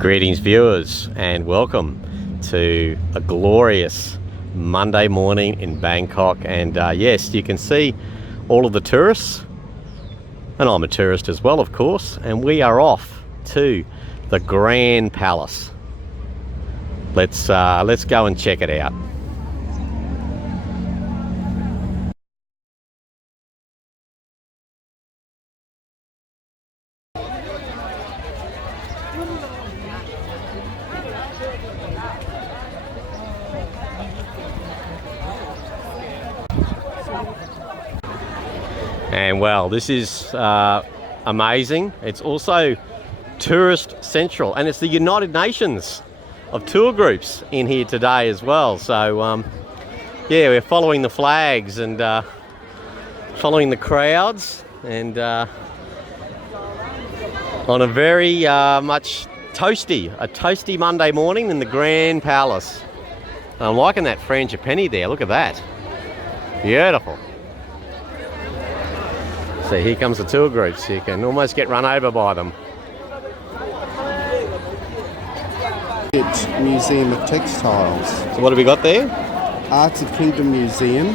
Greetings viewers and welcome to a glorious Monday morning in Bangkok, and yes, you can see all of the tourists, and I'm a tourist as well of course, and we are off to the Grand Palace. Let's go and check it out. And well, this is amazing. It's also tourist central, and it's the United Nations of tour groups in here today as well. So yeah, we're following the flags and following the crowds, and on a very much toasty Monday morning in the Grand Palace. I'm liking that frangipani there. Look at that, beautiful. So here comes the tour groups. You can almost get run over by them. Museum of Textiles. So what have we got there? Arts of Kingdom Museum,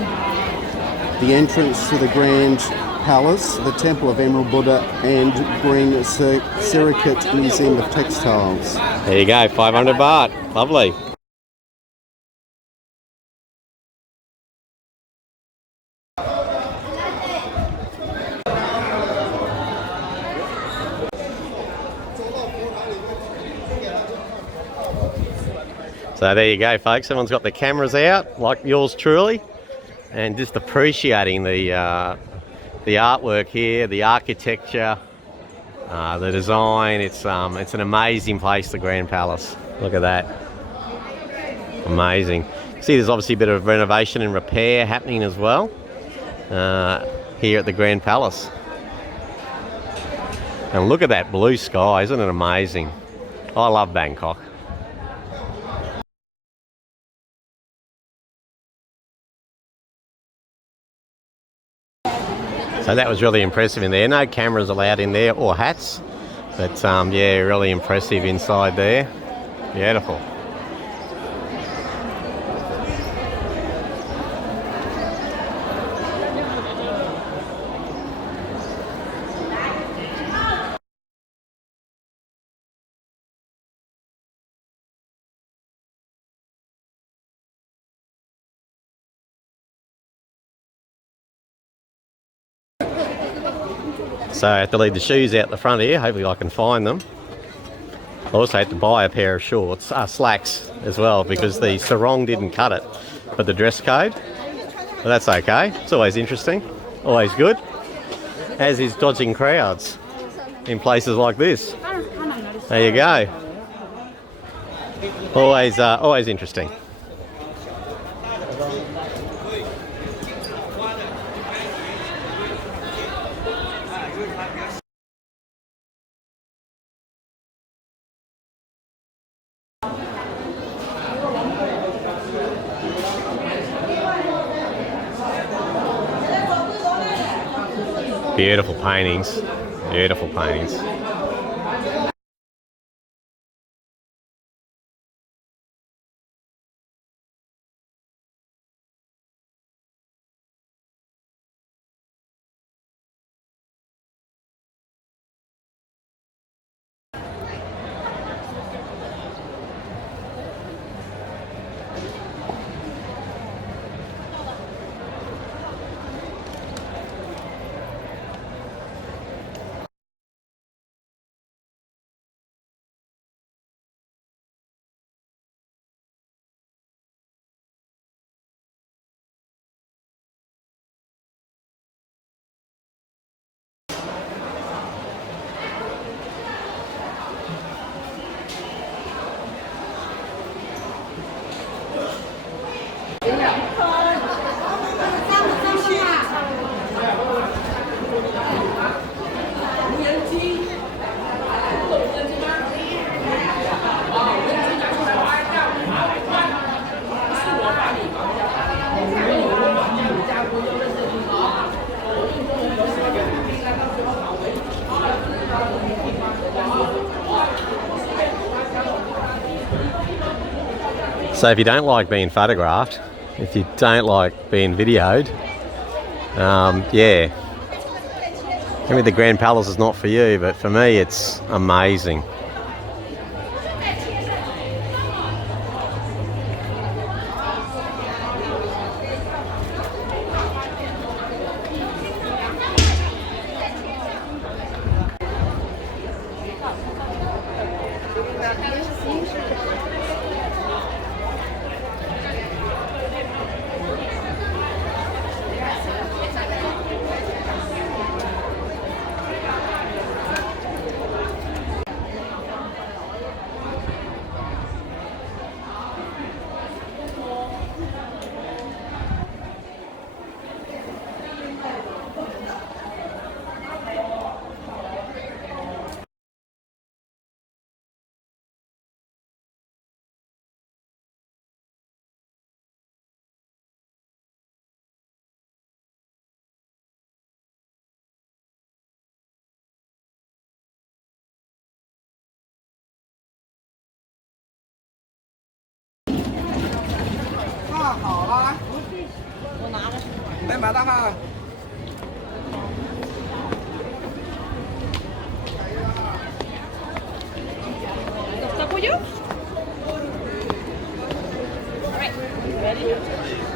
the entrance to the Grand Palace, the Temple of Emerald Buddha, and Green Sirikit Museum of Textiles. There you go, 500 baht. Lovely. So there you go, folks. Everyone's got their cameras out, like yours truly, and just appreciating the artwork here, the architecture, the design. It's an amazing place, the Grand Palace. Look at that, amazing. See, there's obviously a bit of renovation and repair happening as well here at the Grand Palace. And look at that blue sky, isn't it amazing? I love Bangkok. So that was really impressive in there. No cameras allowed in there or hats, but yeah, really impressive inside there. Beautiful. So I have to leave the shoes out the front here. Hopefully I can find them. I also had to buy a pair of shorts, slacks as well, because the sarong didn't cut it for the dress code. But that's okay. It's always interesting, always good. As is dodging crowds in places like this. There you go. Always interesting. Beautiful paintings, beautiful paintings. So if you don't like being photographed, if you don't like being videoed, yeah, maybe the Grand Palace is not for you, but for me it's amazing.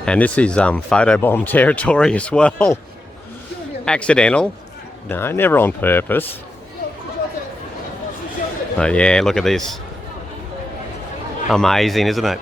And this is photobomb territory as well. Accidental. No, never on purpose. But yeah, look at this. Amazing, isn't it?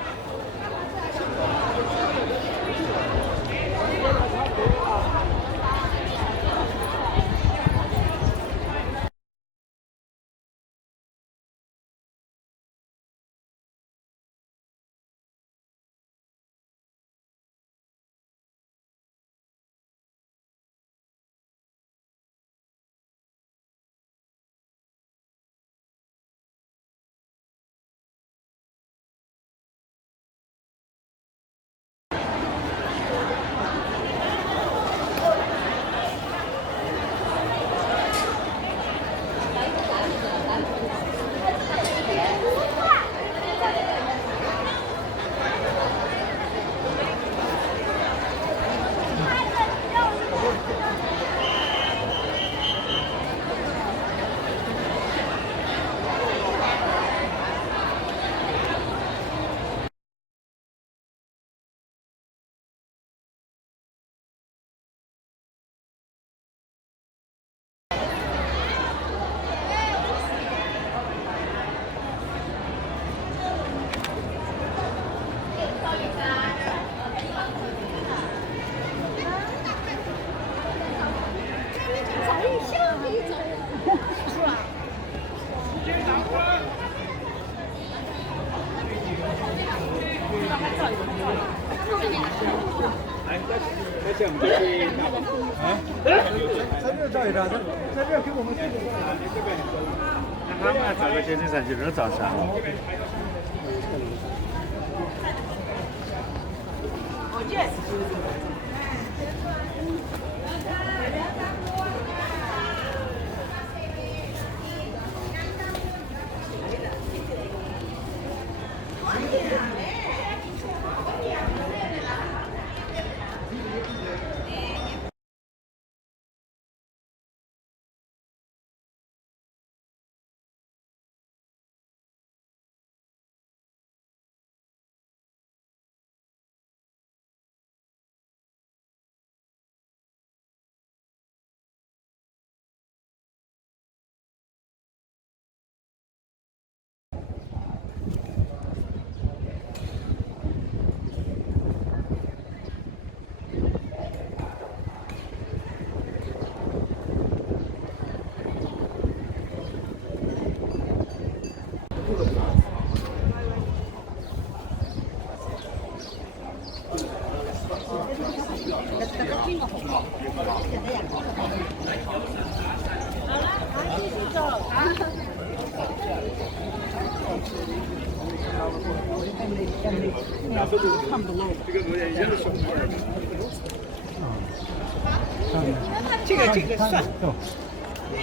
这个算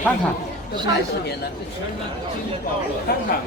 看看，30年了，看看。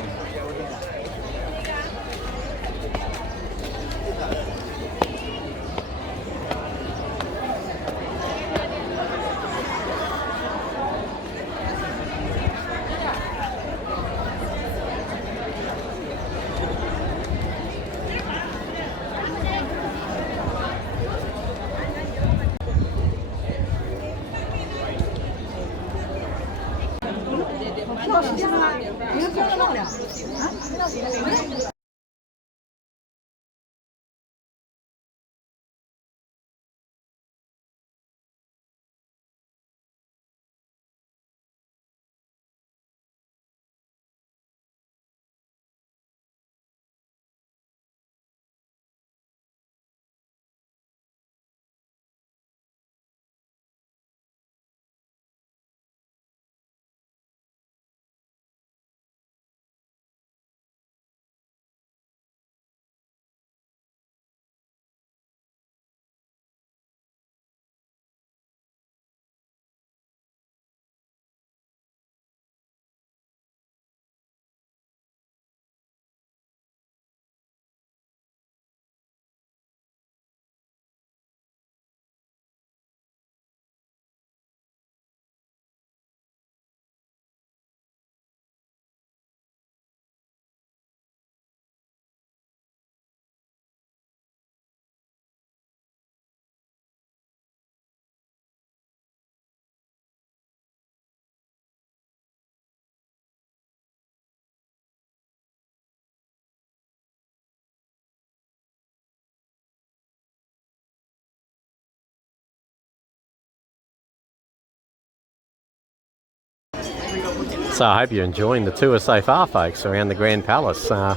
So I hope you're enjoying the tour so far, folks, around the Grand Palace. A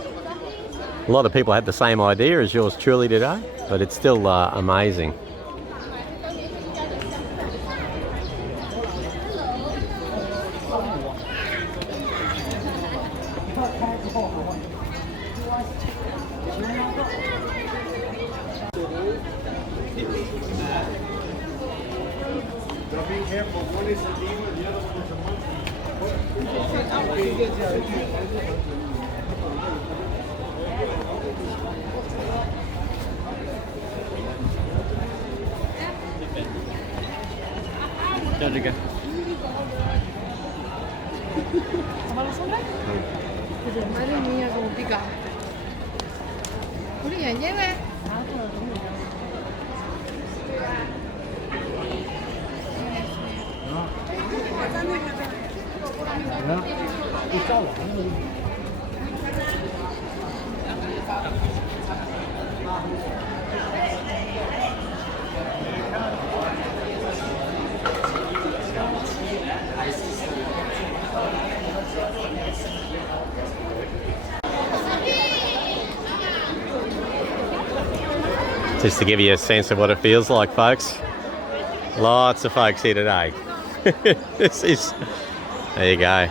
lot of people had the same idea as yours truly today, but it's still amazing. Be careful, one is a demon, the other one is a monkey. 就这个。 그래, 마름이하고 우리가 우리 연예회 Just to give you a sense of what it feels like, folks. Lots of folks here today. This is, there you go.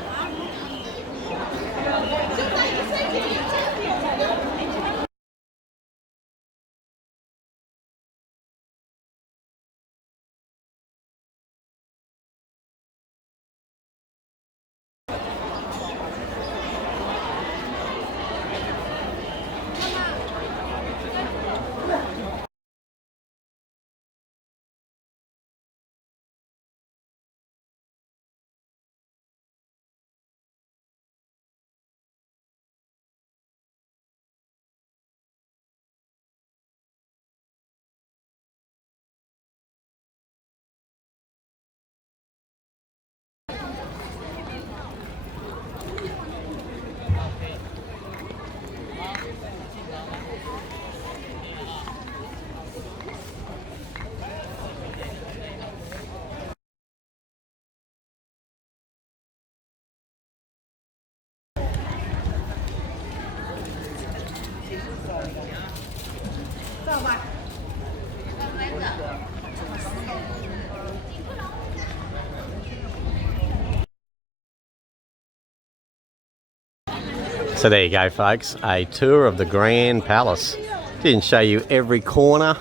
So there you go, folks, a tour of the Grand Palace. Didn't show you every corner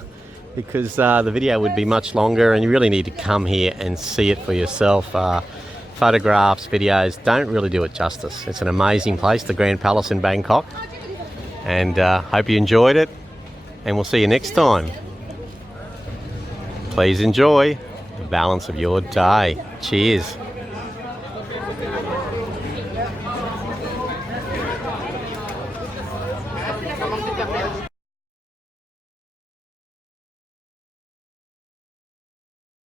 because the video would be much longer, and you really need to come here and see it for yourself. Photographs, videos don't really do it justice. It's an amazing place, the Grand Palace in Bangkok, and hope you enjoyed it, and we'll see you next time. Please enjoy the balance of your day. Cheers.